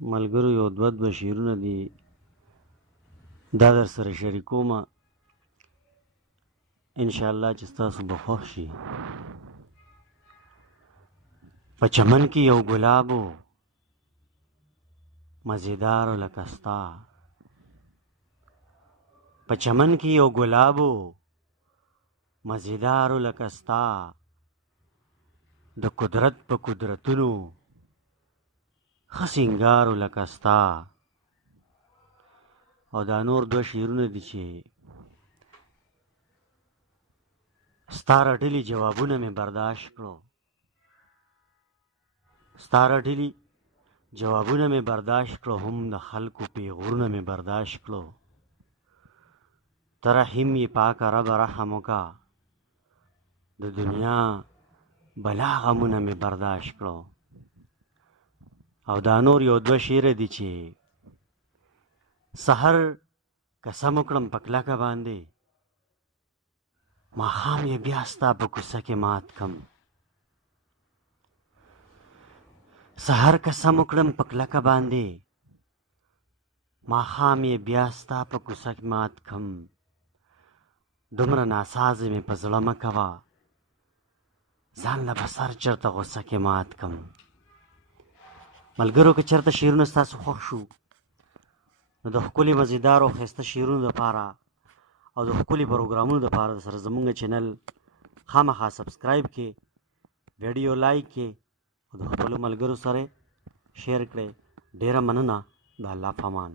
ملګرو یو دوه شعرونه دي دا در سره شریکومه انشاءالله چې ستاسو به خوښ شي. په چمن کې یو ګلاب و مزیدار لکه ستا، په چمن کې یو ګلاب و مزیدار لکه ستا، د قدرت په قدرتونو ښه سینګار لکه ستا. او دا نور دوه شعرونه دي چې ستا رټلي جوابونه مې برداشت کړو، ستا رټلي جوابونه مې برداشت کړو، هم د خلکو پیغورونه مې برداشت کړو. ته رحیم یې پاکه ربه رحم وکړه، د دنیا بلا غمونه مې برداشت کړو. او دا نور یو دوه شعره دي چې سحر قسم وکړم په کلکه باندې، ماښام یې بیا ستا په کوڅه کې مات کم. سحر قسم وکړم په کلکه باندې، ماښام یې بیا ستا په کوڅه کې مات کم. دومره ناسازه مې په زړه مه کوه، ځان له به سر چېرته غوسه کې مات کم. ملګرو که چېرته شعرونه ستاسو خوښ شو نو د ښکلي مزیدارو ښایسته شعرونو دپاره او د ښکلي پروګرامونو دپاره د سره زموږ چینل خامخا سبسکرایب کړئ، ویډیو لایک کړئ او د خپلو ملګرو سره شیر کړئ. ډېره مننه. د الله په امان.